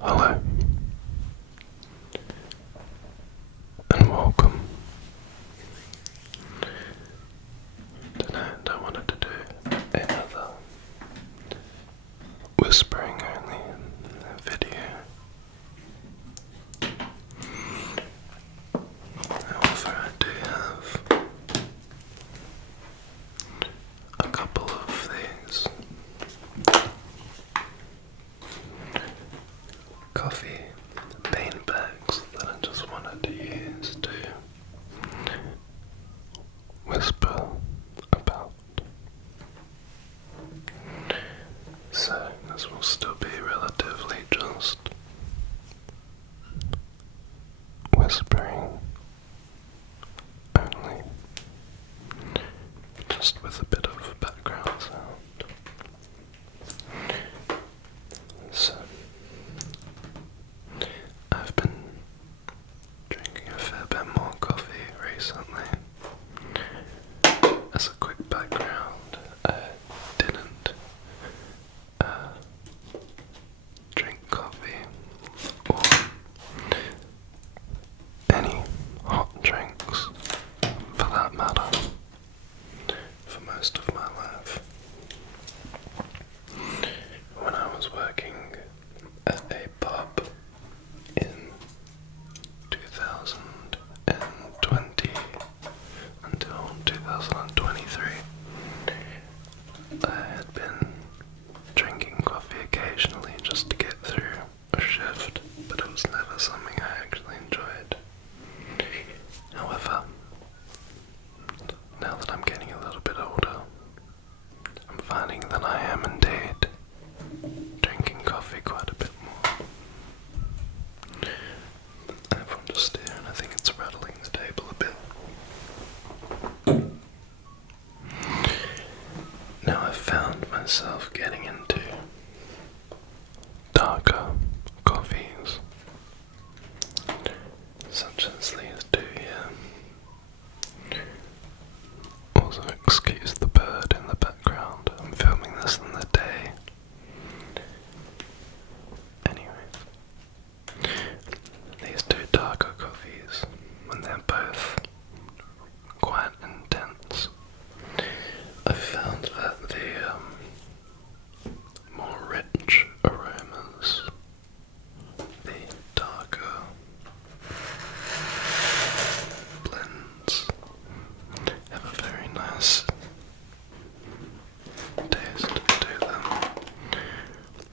Hello, and welcome. Tonight I wanted to do another whispering only video. However, I do have a couple of these coffee bean bags that I just wanted to use to whisper about. So this will still be relatively just whispering only, just with a bit of background sound. So I've been drinking a fair bit more coffee recently. As a quick background, I didn't drink coffee or any hot drinks for that matter for most of my life. When I was working at a pub in 2020 until 2023, I had been drinking coffee occasionally just to get through a shift, but it was never something I actually enjoyed. However, now that I'm getting a little bit older, I'm finding that I am indeed drinking coffee quite a bit more. Everyone just here, and I think it's rattling the table a bit. Now I've found myself getting into darker coffees, such as these two here. Also, excuse the bird in the background, I'm filming this in the day. Anyway, these two darker coffees, when they're both quite intense, I found that the more rich aromas, the darker blends, have a very nice taste to them.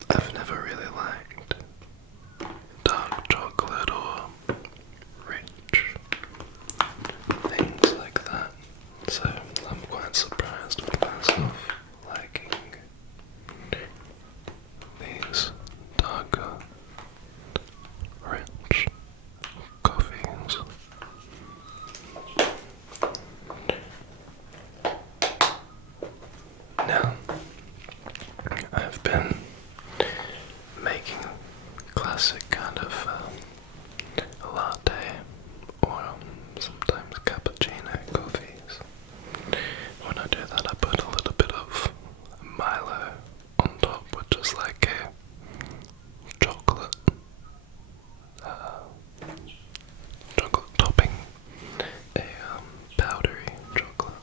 I've never really liked dark chocolate or rich things like that, so I'm quite surprised with myself liking these darker, rich coffees. Now, I've been making classic kind of a latte or sometimes cappuccino coffees. When I do that, I put a little bit of Milo on top, which is like a chocolate chocolate topping, a powdery chocolate.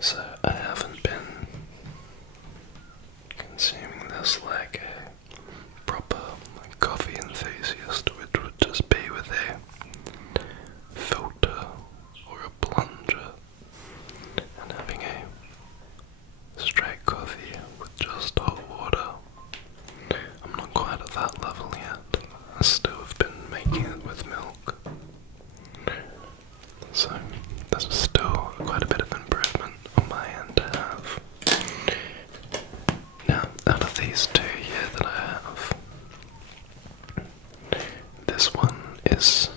So I haven't been consuming this like a proper coffee enthusiast, which would just be with a filter or a plunger and having a straight coffee with just hot water. I'm not quite at that level yet. I still have been making it with milk. So this is still quite a bit of improvement on my end to have. Now, out of these two here that I have, this one is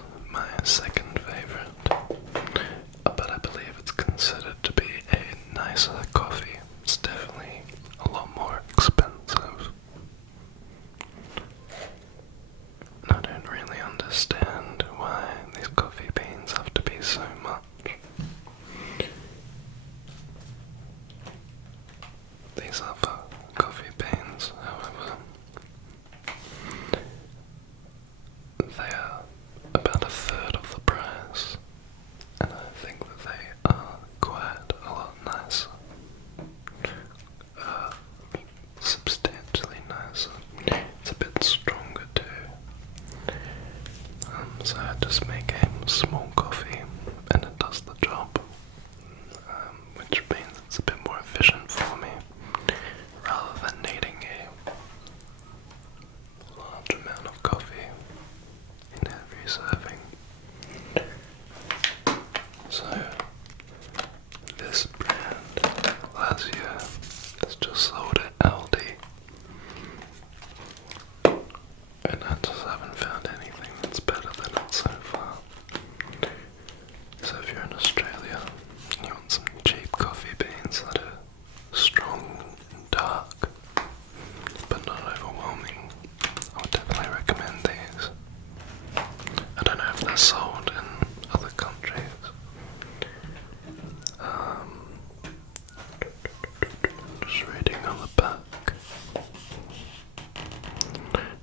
on the back.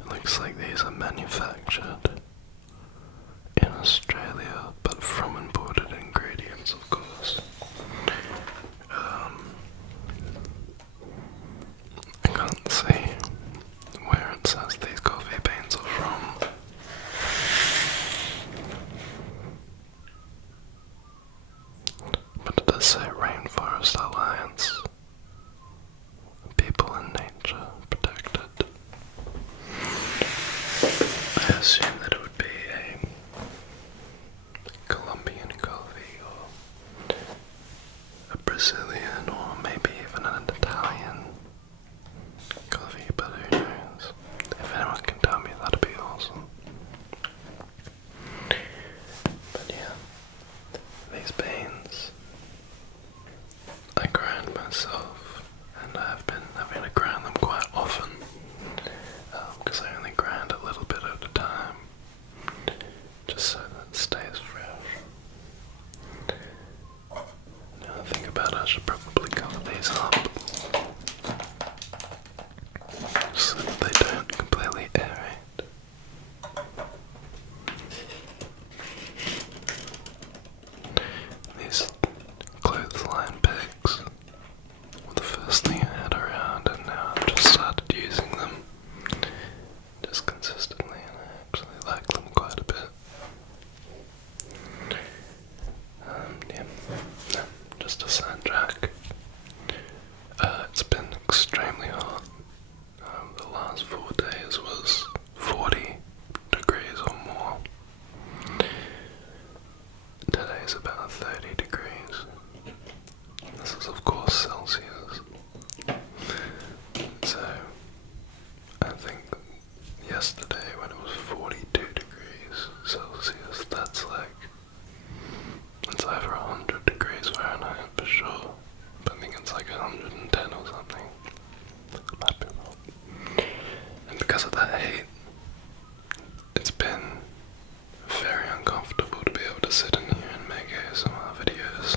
It looks like these are manufactured in Australia, but from imported ingredients, of course. I can't see where it says these coffee beans are from. But it does say Rainforest Alliance. People in nature protected. I assume that it would be a Colombian coffee or a Brazilian or maybe even an Italian coffee, but who knows? If anyone can tell me, that'd be awesome. But yeah, these beans I grind myself, and I've been having to grind them quite often because I only grind a little bit at a time, just so that it stays fresh. Now I think about it, I should probably cover these up so that they don't completely aerate. These clothesline pegs were the first thing I had around, and now I've just started using them just consistently, and I actually like them quite a bit. Yeah, no, just a sidetrack. It's been extremely hot. The last 4 days was 40 degrees or more. Today's about 30 degrees. This is of course Celsius. So, I think yesterday when it was 42 degrees Celsius, that's over 100 degrees Fahrenheit for sure. I think it's like 110 or something. Might be wrong. And because of that heat, it's been very uncomfortable to be able to sit in here and make ASMR videos.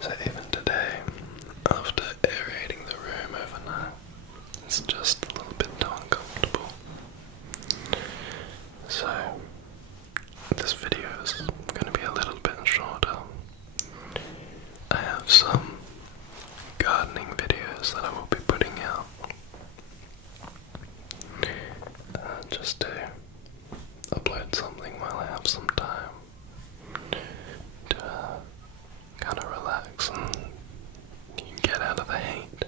So even today, after aerating the room overnight, it's just a little bit too uncomfortable. So this video is going to be a little bit shorter. I have some gardening videos that I will be putting out just to upload something while I have some time to kind of relax and get out of the heat.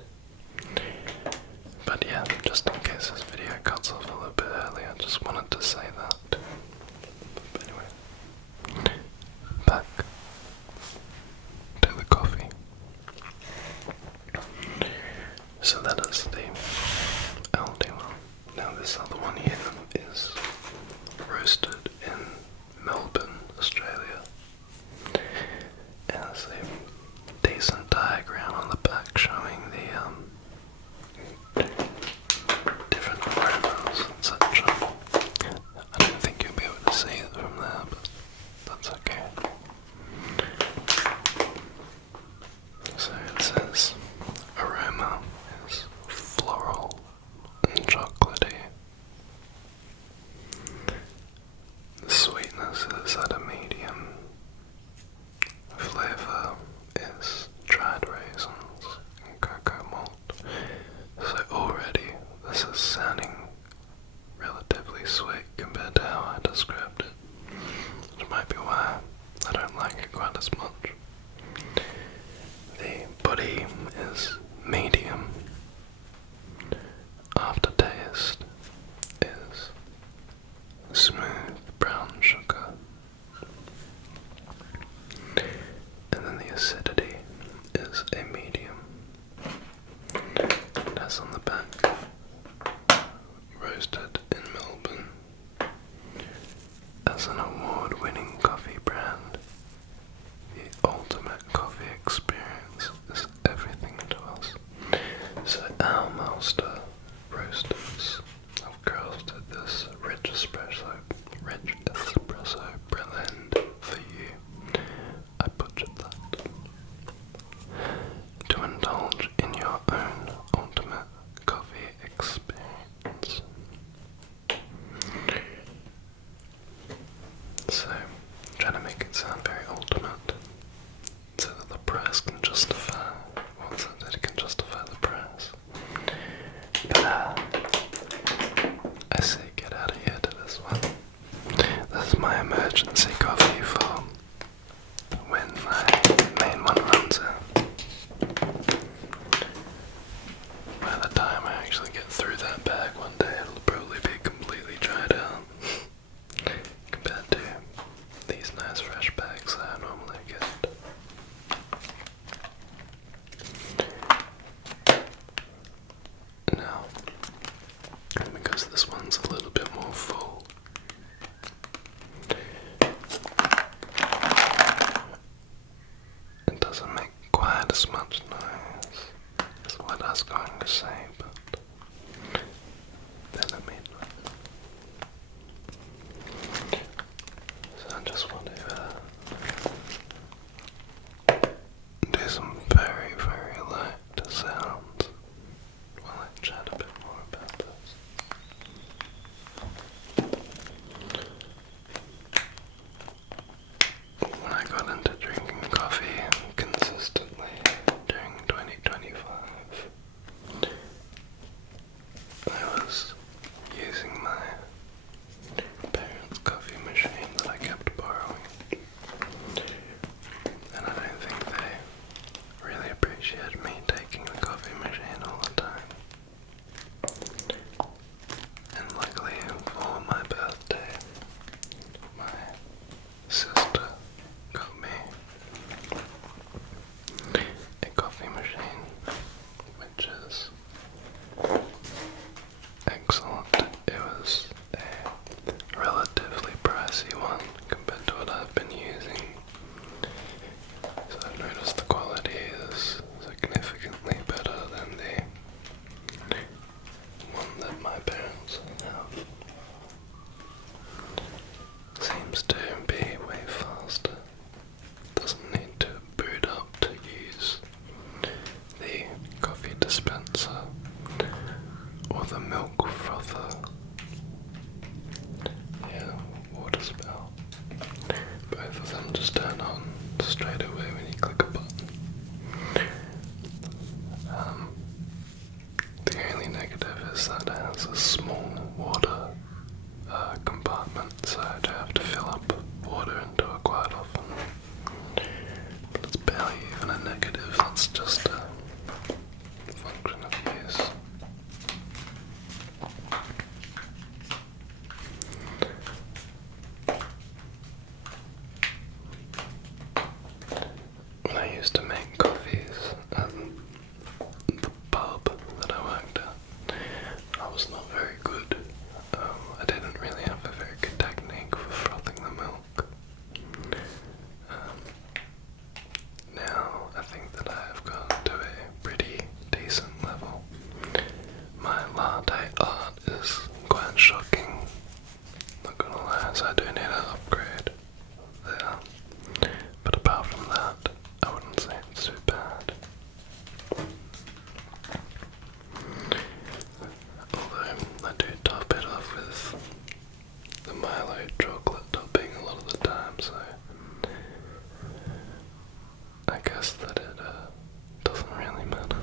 But yeah, just in case this video cuts off a little bit early, I just wanted to say that. But anyway, back to the coffee. So that is the Aldi one. Now this other one here is roasted in Melbourne, Australia. It has a decent diagram on the back showing the different aromas, etc. I don't think you'll be able to see it from there, but that's okay. So it says aroma is floral and chocolatey. The sweetness is at a medium. Flavor is dried raisins and cocoa malt. So already this is sounding relatively sweet compared to how I described it, which might be why I don't like it quite as much. The body is medium. Aftertaste is smooth brown sugar. And then the acidity is a medium. It has on the back, roasted in Melbourne as an award-winning coffee brand. The ultimate coffee experience is everything to us. So our master roasters have crafted this rich espresso blend for you. I butchered that. To indulge in your own was going to say, but then I made one. So I just want to do some very, very light sounds while I chat a bit more about this. When I got into drinking coffee consistently during 2025, I was using my parents' coffee machine that I kept borrowing, and I don't think they really appreciated me taking the coffee machine all the time. And luckily for my birthday, my sister got me a coffee machine, which is excellent. It was a relatively pricey one compared to what I've been using. So I've noticed the quality is significantly better than the one that my parents have. Seems to be way faster. Doesn't need to boot up to use the coffee dispenser or the milk frother. Yeah, water spout. Both of them just turn on straight away when you click a button. The only negative is that it has a small water compartment, so I do have to fill up water into it quite often. But it's barely even a negative, it's just a function of use. When I used to make coffees at the pub that I worked at, I was not very good. I didn't really have a very good technique for frothing the milk. Now I think that I have gotten to a pretty decent level. My latte art is quite shocking, not gonna lie, so I do need an upgrade there. But apart from that, I wouldn't say it's too bad. Although I do top it off with the Milo chocolate topping a lot of the time, so I guess that it doesn't really matter.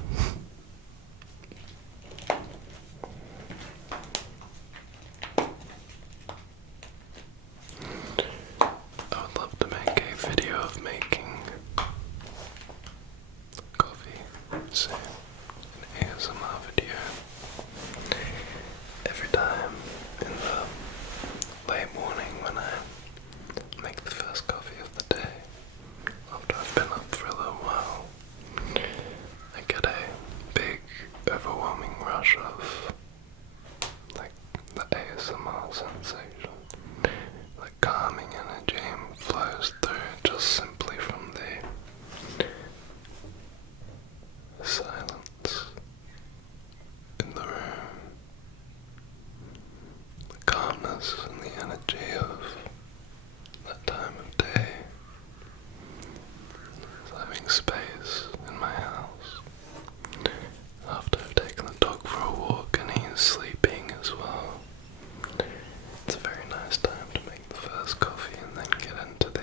I would love to make a video of making coffee soon, an ASMR video. Every time in the late morning when I make the first coffee of the day, after I've been up for a little while, I get a big, overwhelming rush of, like, the ASMR sensation. Like, calming energy flows through just simply from the silence in the room. The calmness and the energy of that time of day. It's having space in my house. After I've taken the dog for a walk and he's sleeping as well. It's a very nice time to make the first coffee and then get into the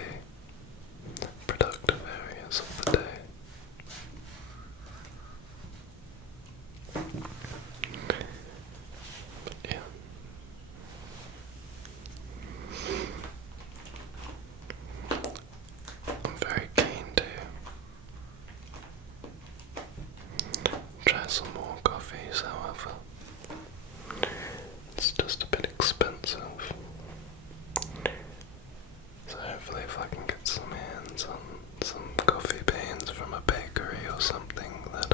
productive areas of the day. But yeah. I'm very keen to try some more coffees, however. It's just a bit expensive. So hopefully if I can get some hands on some coffee beans from a bakery or something that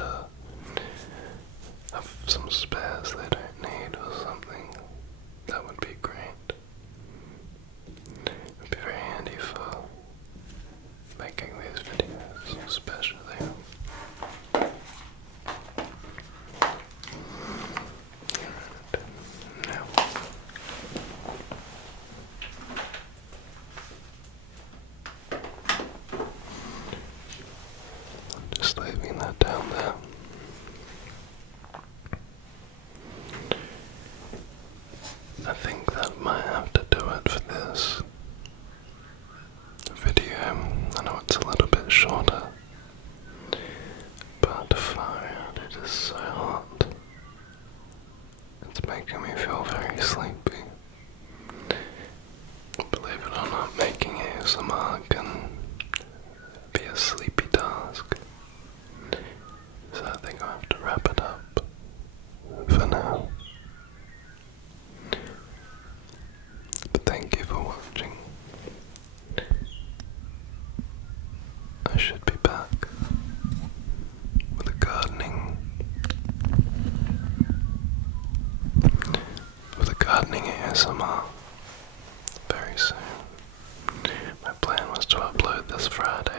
have some spares they don't need or something, that would be great. It would be very handy for making these videos, especially. making me feel very sleepy. Believe it or not, making ASMR can be a sleepy task. So I think I'll have to wrap it up for now. But thank you for watching. I should be back with a gardening ASMR very soon. My plan was to upload this Friday,